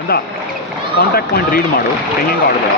ಅಂತ contact point read ಮಾಡು, ಹೆಂಗೆ ಆಡಿದೆ.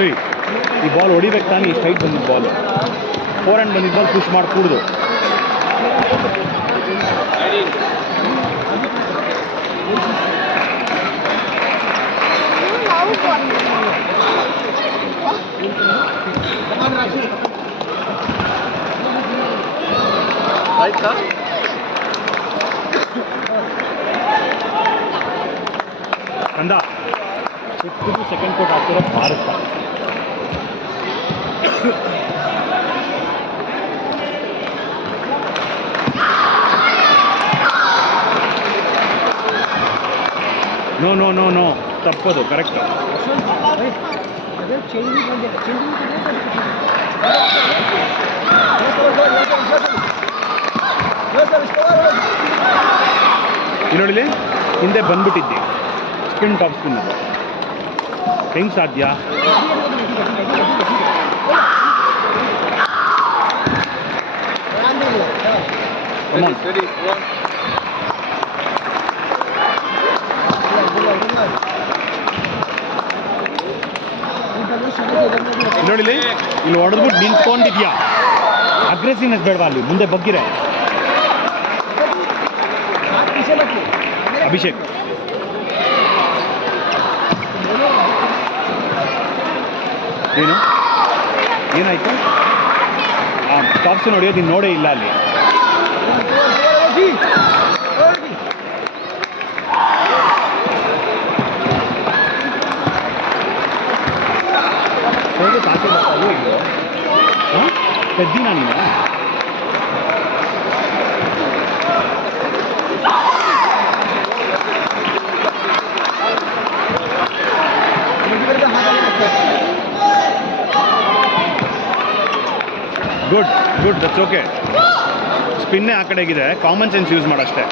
ಏಯ್, ಈ ಬಾಲ್ ಹೊಡಿಬೇಕು ತಾನೇ, ಈ ಸ್ಟ್ರೈಟ್ ಬಂದಿದ್ದ ಬಾಲು, 4 ಹ್ಯಾಂಡ್ ಬಂದಿದ್ದ ಬಾಲ್ ಪುಷ್ ಮಾಡಿ ಕೂಡ್ದು. ಕಂದ 5th to 2nd ಕೋಟ್ ಆಗ್ತಿರೋ ಭಾರತ. ನೋ ನೋ ನೋ ನೋ, ತಪ್ಪದು, ಕರೆಕ್ಟ್. ನೋಡಿಲಿ, ಹಿಂದೆ ಬಂದ್ಬಿಟ್ಟಿದ್ದೆ, ಸ್ಪಿನ್ ಟಾಪ್ ಸ್ಪಿನ್. ಅದು ಹೆಂಗೆ ಸಾಧ್ಯ? ನೋಡಿಲಿ, ಇಲ್ಲಿ ಹೊಡೆದ್ಬಿಟ್ಟು ನಿಂತ್ಕೊಂಡಿದ್ಯಾ, ಅಗ್ರೆಸಿವ್ನೆಸ್ ಬೇಡವಾ ಅಲ್ಲಿ, ಮುಂದೆ ಬಗ್ಗಿರೆ. ಅಭಿಷೇಕ್ ಏನು ಏನಾಯ್ತು? ಟಾಪ್ಸ್ ನೋಡಿಯೋದು ನೀನು ನೋಡೇ ಇಲ್ಲ ಅಲ್ಲಿ. ಹೇಗೆ ಸಾಧ್ಯ ಅಲ್ಲೂ ಇದು ಪೆದ್ದಿನ ನೀನು? Good good, that's okay. ಸ್ಪಿನ್ನೇ ಆ ಕಡೆಗಿದೆ, ಕಾಮನ್ ಸೆನ್ಸ್ ಯೂಸ್ ಮಾಡಷ್ಟೇ.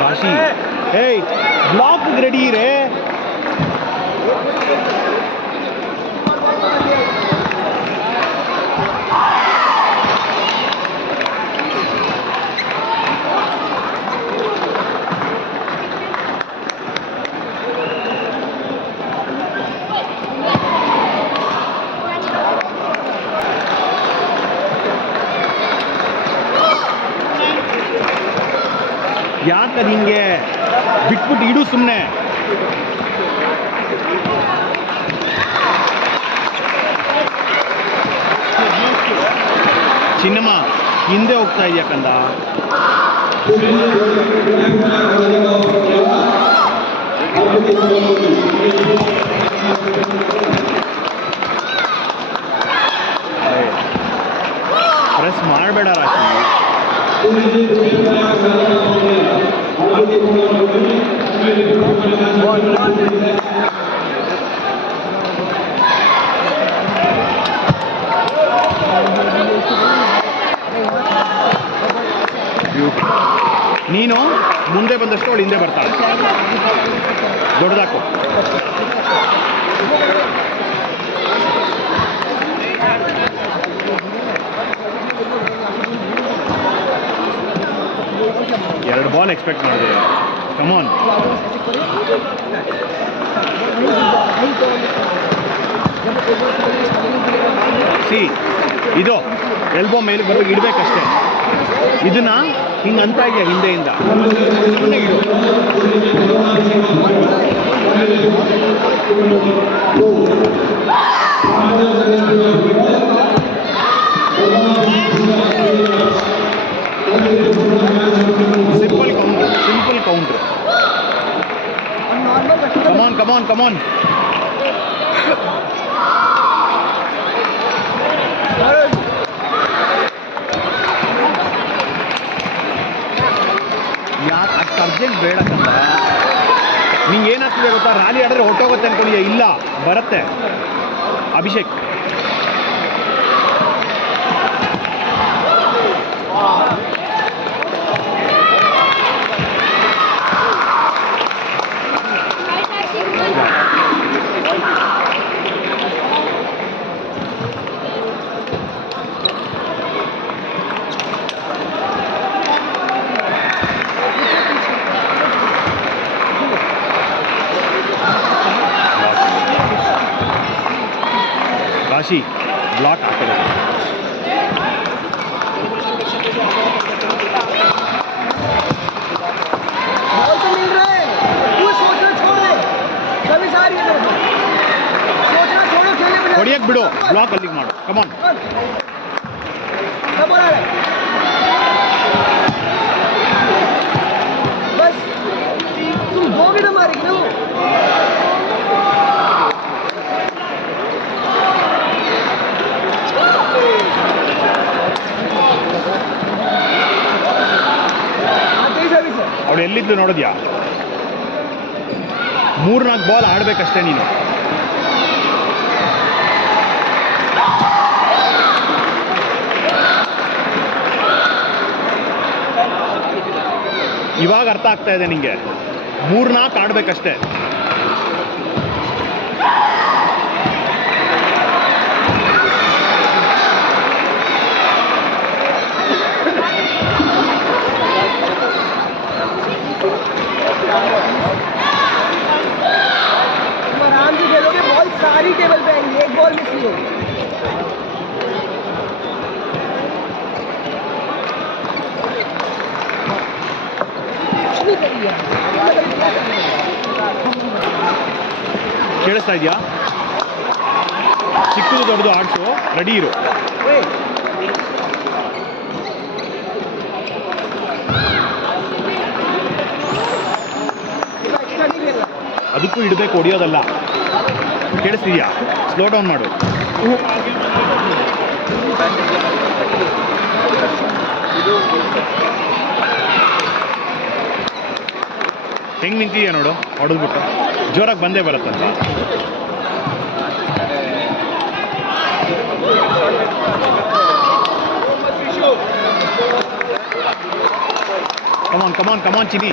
ರಾಶಿ, ಏಯ್ ಬ್ಲಾಕ್ ರೆಡಿ ರೇ. ಯಾಕದು ಹಿಂಗೆ ಬಿಟ್ಬಿಟ್ಟು ಇಡು ಸುಮ್ಮನೆ. ಚಿನ್ನಮ್ಮ ಹಿಂದೆ ಹೋಗ್ತಾ ಇದೆಯಾ ಕಂದ? ಪ್ರೆಸ್ ಮಾಡಬೇಡ ರಾಶಿ. ನೀನು ಮುಂದೆ ಬಂದಷ್ಟು ಅವಳು ಹಿಂದೆ ಬರ್ತಾಳೆ. ದೊಡ್ಡದಾಕು. ಎರಡು ಬಾಲ್ ಎಕ್ಸ್ಪೆಕ್ಟ್ ಮಾಡಿದೆ. ಕಮಾನ್. ಸಿ, ಇದು ಎಲ್ಬೋ ಮೇಲೆ ಬರೋದು ಇಡಬೇಕಷ್ಟೇ. ಇದನ್ನ ಹಿಂಗೆ ಅಂತ ಇದೆಯಾ ಹಿಂದೆಯಿಂದ ಸುಮ್ಮನೆ ಇಡು. Simple counter, simple counter. Come on come on come on. ಯಾಕೆ ಅಷ್ಟು ಅರ್ಜೆಂಟ್ ಬೇಡ ಕಂದ. ನಿಂಗೆ ಏನಾಗ್ತಿದೆ ಗೊತ್ತಾ, ರಾಲಿ ಆಡಿದ್ರೆ ಹೊಟ್ಟೋಗುತ್ತೆ ಅನ್ಕೊಂಡಿದ್ಯಾ? ಇಲ್ಲ, ಬರುತ್ತೆ. ಅಭಿಷೇಕ್ ಕಾಶಿ ಬ್ಲಾಕ್ ಆ ಕಡೆ. ಹೊಡಿಯಕ್ಕೆ ಬಿಡು, ಬ್ಲಾಕ್ ಅಲ್ಲಿಗೆ ಮಾಡು. ಕಮಾನ್. ಅವಳು ಎಲ್ಲಿದ್ಲು ನೋಡಿದ್ಯಾ? 3-4 ಬಾಲ್ ಆಡಬೇಕಷ್ಟೇ ನೀನು. ಇವಾಗ ಅರ್ಥ ಆಗ್ತಾ ಇದೆ ನಿಂಗೆ. 3-4 ಆಡಬೇಕಷ್ಟೇ. आराम से खेलोगे, बॉल सारी टेबल पे आएंगी, एक बॉल मिस नहीं होगी. ಕೇಳಿಸ್ತಾ ಇದೆಯಾ? ಚಿಕ್ಕದು ದೊಡ್ಡದು ಆಡ್ಸು, ರೆಡಿ ಇರು. ಅದಕ್ಕೂ ಇಡಬೇಕು, ಹೊಡಿಯೋದಲ್ಲ. ಕೇಳಿಸ್ತಿದ್ಯಾ? ಸ್ಲೋ ಡೌನ್ ಮಾಡು. ಹೆಂಗೆ ನಿಂತಿದ್ಯಾ ನೋಡು, ಹೊಡೆದ್ಬಿಟ್ಟು. ಜೋರಾಗಿ ಬಂದೇ ಬರುತ್ತಂತ. ಕಮಾನ್ ಕಮಾನ್ ಕಮಾನ್ ಚಿನಿ,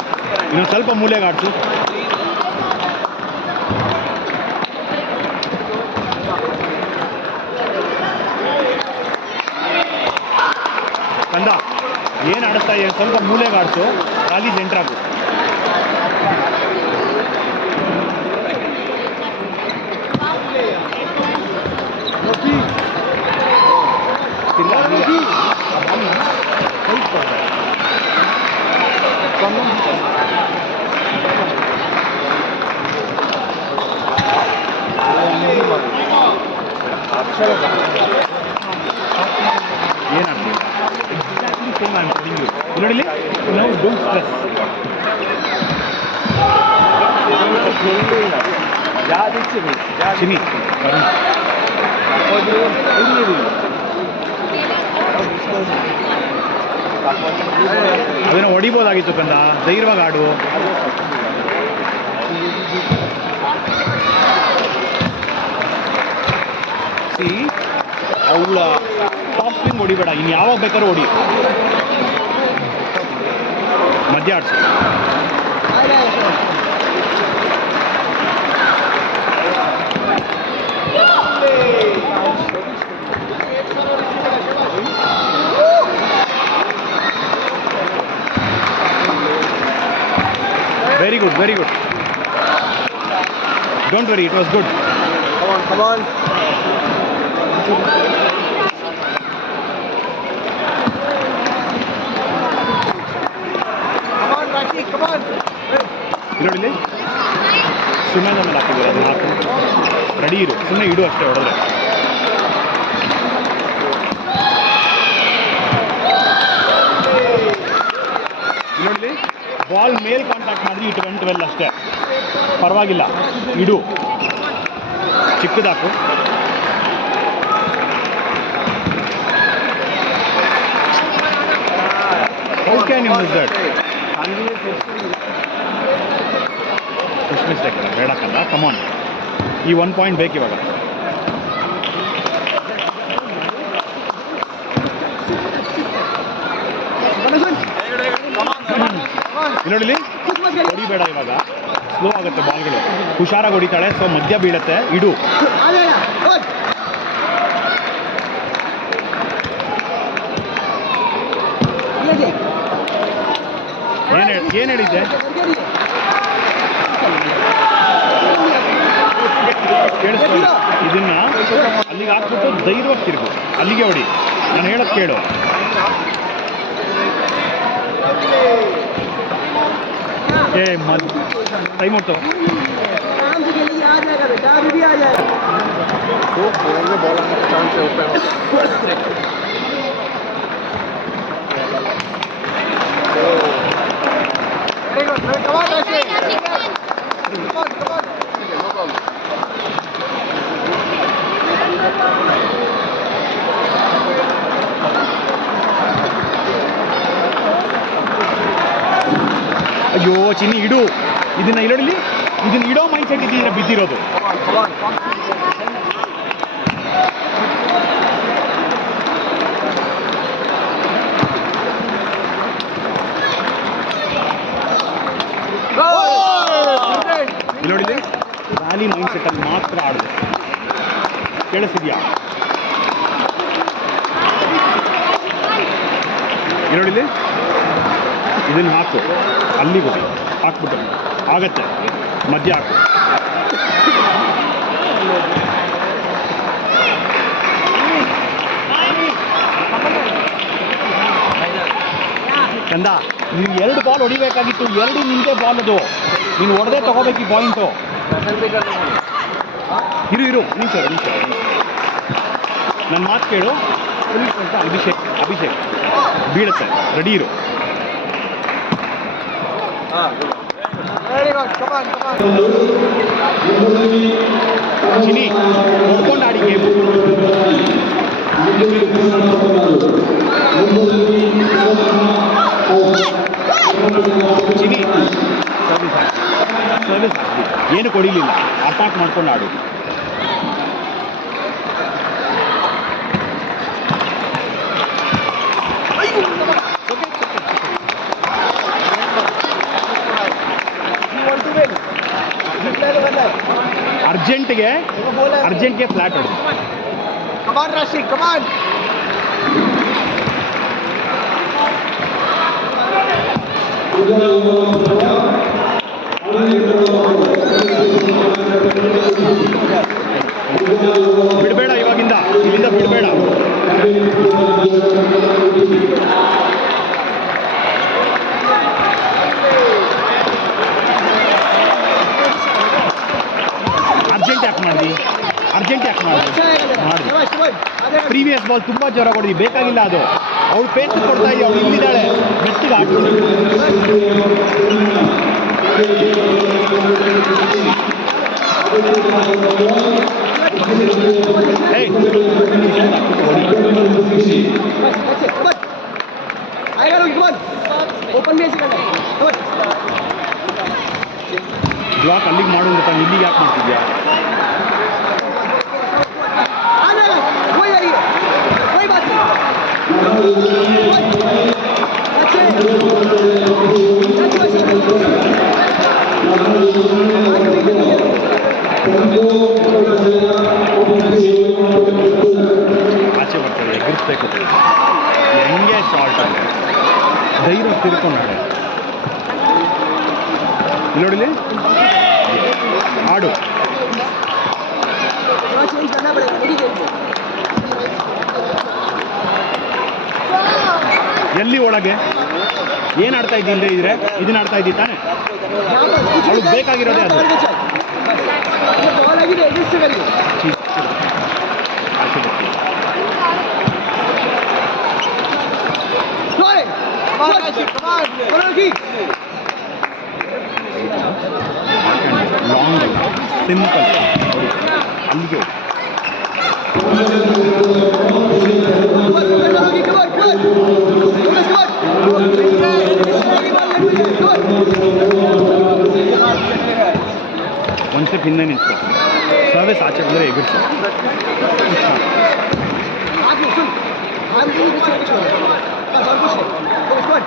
ಇನ್ನೊಂದು ಸ್ವಲ್ಪ ಮೂಲೆಗೆ ಆಡ್ಸು. ಕಂದ ಏನು ಆಡಿಸ್ತಾ ಇದೆ, ಸ್ವಲ್ಪ ಮೂಲೆಗೆ ಆಡಿಸು. ಖಾಲಿ ಸೆಂಟ್ರಾಗು. ಏನಾಗ್ತದೆ exactly same I am telling you. ನೋಡಿಲಿ, ನೌ ಡೋಂಟ್ ಸ್ಟ್ರೆಸ್. ಚಿನಿ ಅದನ್ನು ಹೊಡಿಬೋದಾಗಿತ್ತು ಕಂದ, ಧೈರ್ಯವಾಗಿ ಆಡು. ಅವಳ ಟಾಪ್ ಸ್ವಿಂಗ್ ಹೊಡಿಬೇಡ, ಇನ್ನು ಯಾವಾಗ ಬೇಕಾದ್ರೂ ಹೊಡಿ. ಮಧ್ಯ ಆಡ್ಸು. Very good, very good. Don't worry, it was good. Come on. ಇಲ್ಲಿ ಸುಮ್ಮನೆ ಮೇಲೆ ಹಾಕಿದ್ದೀರ, ಅದನ್ನ ಹಾಕು. ರೆಡಿ ಇರು, ಸುಮ್ಮನೆ ಇಡು ಅಷ್ಟೇ. ಹೊಡೆದ್ರೆ ನೋಡಿ, ಬಾಲ್ ಮೇಲ್ ಕಾಂಟ್ಯಾಕ್ಟ್ ಮಾಡಿದ್ರೆ ಇಟ್ ವೆಂಟ್ ವೆಲ್ ಅಷ್ಟೇ, ಪರವಾಗಿಲ್ಲ. ಇಡು, ಚಿಕ್ಕದಾಕು. How can you miss that? First mistake ಅಲ್ಲ ಬೇಡಕ್ಕಲ್ಲ ಕಮಾನ್ ಈ 1 ಪಾಯಿಂಟ್ ಬೇಕು ಇವಾಗ ನೋಡಿ ಹೊಡಿಬೇಡ ಇವಾಗ ಸ್ಲೋ ಆಗುತ್ತೆ ಬಾಲ್ಗಳು ಹುಷಾರಾಗಿ ಹೊಡಿತಾಳೆ ಸೊ ಮಧ್ಯ ಬೀಳುತ್ತೆ ಇಡು ಏನು ಹೇಳಿದ್ದೆ ಕೇಳಿಸ್ಕೊಳ್ಳಿ ಇದನ್ನ ಅಲ್ಲಿಗೆ ಹಾಕ್ಬಿಟ್ಟು ಧೈರ್ಯವಾಗಿ ತಿರುಗು ಅಲ್ಲಿಗೆ ಹೊಡಿ ನಾನು ಹೇಳೋದು ಕೇಳು ಏ ಟೈಮ್ ಹೊತ್ತು ಅಯ್ಯೋ ಚಿನ್ನಿ ಇಡು ಇದನ್ನ ಇಡಲಿ ಇದನ್ನ ಇಡೋ ಮೈಂಡ್ ಸೆಟ್ ಇದೀರ ಬಿದ್ದಿರೋದು ನೋಡಿದೆ ವ್ಯಾಲಿ ಮೈಂಡ್ ಸೆಟ್ ಅಲ್ಲಿ ಮಾತ್ರ ಆಡಿದೆ ಕೇಳಿಸಿದ್ಯಾ ನೋಡಿಲಿ ಇದನ್ನ ಹಾಕು ಅಲ್ಲಿಗೆ ಹೋಗಿ ಹಾಕ್ಬಿಟ್ಟು ಆಗತ್ತೆ ಮಧ್ಯ ಹಾಕು ಕಂದ ನೀನು 2 ಬಾಲ್ ಹೊಡಿಬೇಕಾಗಿತ್ತು 2 ನಿಂತೆ ಬಾಲ್ ಅದು ನೀನು ಹೊಡೆದೇ ತಗೋಬೇಕು ಈ ಪಾಯಿಂಟು ಇರು ನಿಮಿಷ ನನ್ನ ಮಾತು ಕೇಳು ಫುಲ್ ಅಂತ ಅಭಿಷೇಕ್ ಬೀಳುತ್ತೆ ರೆಡಿ ಇರು ಚಿನಿ ಒಪ್ಕೊಂಡು ಆಡಿ ಗೇಮು ಚಿನಿ ಸರ್ವಿಸ್ ಹಾಕಿ ಏನು ಕೊಡಿಲಿಲ್ಲ ಅಟ್ಯಾಕ್ ಮಾಡ್ಕೊಂಡು ಆಡು ಅರ್ಜೆಂಟ್ಗೆ ಫ್ಲಾಟ್ ಹೊಡೆದು ಕಮಾನ್ ರಾಶಿ ಕಮಾನ್ ಬಿಡಬೇಡ ಇಲ್ಲಿಂದ ಬಿಡಬೇಡ ಅರ್ಜೆಂಟ್ ಯಾಕೆ ಮಾಡಿ ಪ್ರೀವಿಯಸ್ ಬಾಲ್ ತುಂಬ ಜ್ವರ ಕೊಡ್ದಿ ಬೇಕಾಗಿಲ್ಲ ಅದು ಅವಳು ಪೇಸ್ ಕೊಡ್ತಾ ಇದ್ದೀವಿ ಅವಳು ಇಲ್ಲಿದ್ದಾಳೆ ಮೆತ್ತಿಗೆ ಆಡ್ಕೊಂಡು ಬ್ಲಾಕ್ ಅಲ್ಲಿಗೆ ಮಾಡೋದು ತಾನು ಇಲ್ಲಿಗೆ ಯಾಕೆ ಮಾಡ್ತಿದ್ಯಾ ಆಚೆ ಬರ್ತಾರೆ ಎದುರಿಸ್ಬೇಕು ಹೆಂಗೆ ಶಾರ್ಟ್ ಧೈರ್ಯ ತಿರ್ಕೊಂಡಾಳೆ ನೋಡಿಲಿ ಆಡು ಎಲ್ಲಿ ಒಳಗೆ ಏನು ಆಡ್ತಾ ಇದ್ದಿಲ್ಲ ಇದ್ರೆ ಇದನ್ನ ಆಡ್ತಾ ಇದ್ದಿ ತಾನೆ ಅವಳು ಬೇಕಾಗಿರೋದೇ ಅದು ಲಾಂಗ್ ಸಿಂಪಲ್ ಅಲ್ಲಿಗೆ Come on. ಒಂದು ಸ್ಟೆಪ್ ಹಿಂದೆ ನಿಂತು ಸರ್ವಿಸ್ ಆಚೆ ಬಂದರೆ ಎಗುರ್ಸು. आगे सुन आगे कुछ हो बस और कुछ नहीं तो squad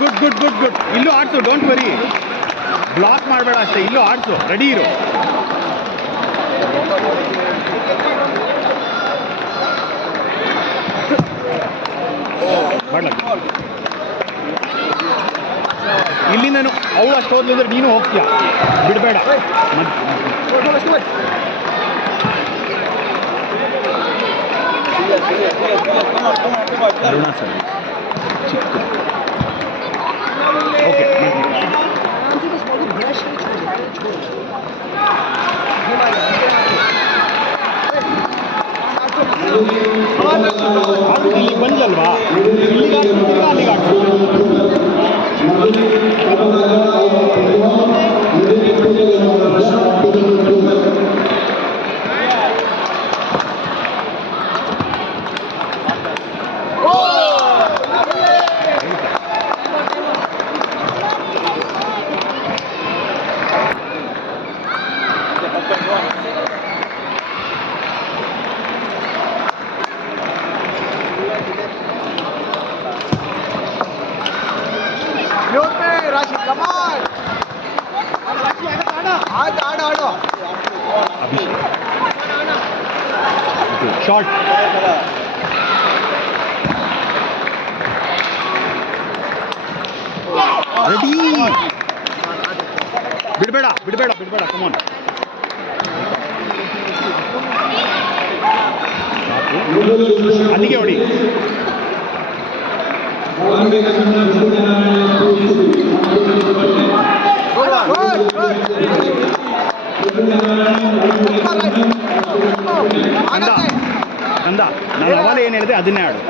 good good good good. ಇಲ್ಲೂ ಆಡ್ಸು, ಡೋಂಟ್ ವರಿ, ಬ್ಲಾಕ್ ಮಾಡಬೇಡ ಅಷ್ಟೇ. ಇಲ್ಲೂ ಆಡ್ಸು, ರೆಡಿ ಇರು. ಇಲ್ಲಿ ನಾನು ಅವಳು ಅಷ್ಟು ಹೋದ್ಲು ಅಂದ್ರೆ ನೀನು ಹೋಗ್ತೀಯ, ಬಿಡಬೇಡ. ಅರುಣಾ ಸರ್ ಚಿಕ್ಕ ಓಕೆ. ಇಲ್ಲಿ ಬಂದಲ್ವಾ, ಇಲ್ಲಿಗೆ ಅಲ್ಲಿಗೆ राशि कमाल आड़ आड़ आड़ो ಶಾರ್ಟ್ ರೆಡಿ. ಬಿಡಬೇಡ ಬಿಡಬೇಡ ಬಿಡಬೇಡ, ಕಮಾನ್. ಅಲ್ಲಿಗೆ ಹೊಡಿ. ಕಂದ ಕಂದ, ನಾನು ಅವಾಗಲೇ ಏನು ಹೇಳಿದೆ ಅದನ್ನೇ ಆಡು.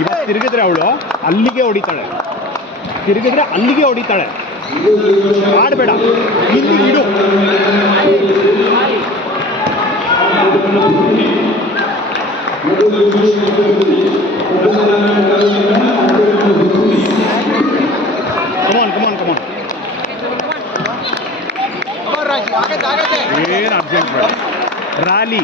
ಇವತ್ತು ತಿರುಗಿದ್ರೆ ಅವಳು ಅಲ್ಲಿಗೆ ಹೊಡಿತಾಳೆ, ತಿರುಗಿದ್ರೆ ಅಲ್ಲಿಗೆ ಹೊಡಿತಾಳೆ. ಆಡಬೇಡ, ಇಲ್ಲಿ ಇಡು. ಕಮಾನ್ ಕಮಾನ್ ಕಮಾನ್. ಏನು ಅರ್ಜೆಂಟ್ ಬೇಡ, ರ್ಯಾಲಿ.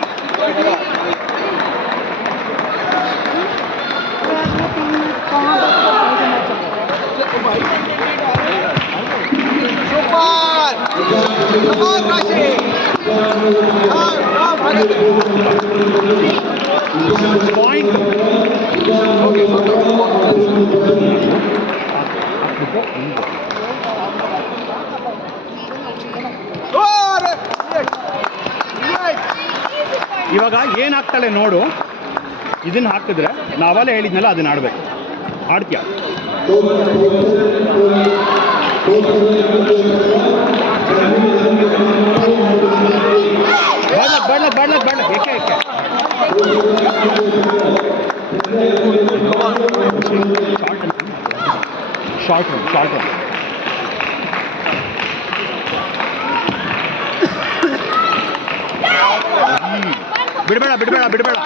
ಪಾಯಿಂಟ್ ಇವಾಗ ಏನು ಹಾಕ್ತಾಳೆ ನೋಡು. ಇದನ್ನು ಹಾಕಿದ್ರೆ ನಾವಲ್ಲೇ ಹೇಳಿದ್ನಲ್ಲ ಅದನ್ನ ಆಡ್ಬೇಕು. ಆಡ್ತೀಯ? ಬಾಡ್ಲಕ್ ಬಾಡ್ಲಕ್ ಬಾಡ್ಲಕ್ ಏಕೆ ಏಕೆ ಶಾರ್ಟ್ ರನ್ ಶಾರ್ಟ್ ರನ್. ಬಿಡಬೇಡ ಬಿಡಬೇಡ ಬಿಡಬೇಡ.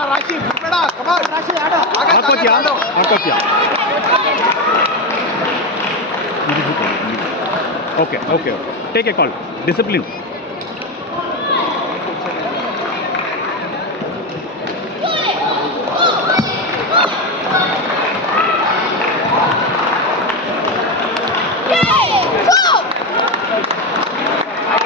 ಹಾಕೋತ್ಯಾ ಹಾಕೋತ್ಯಾ. Okay okay okay, take a call, discipline.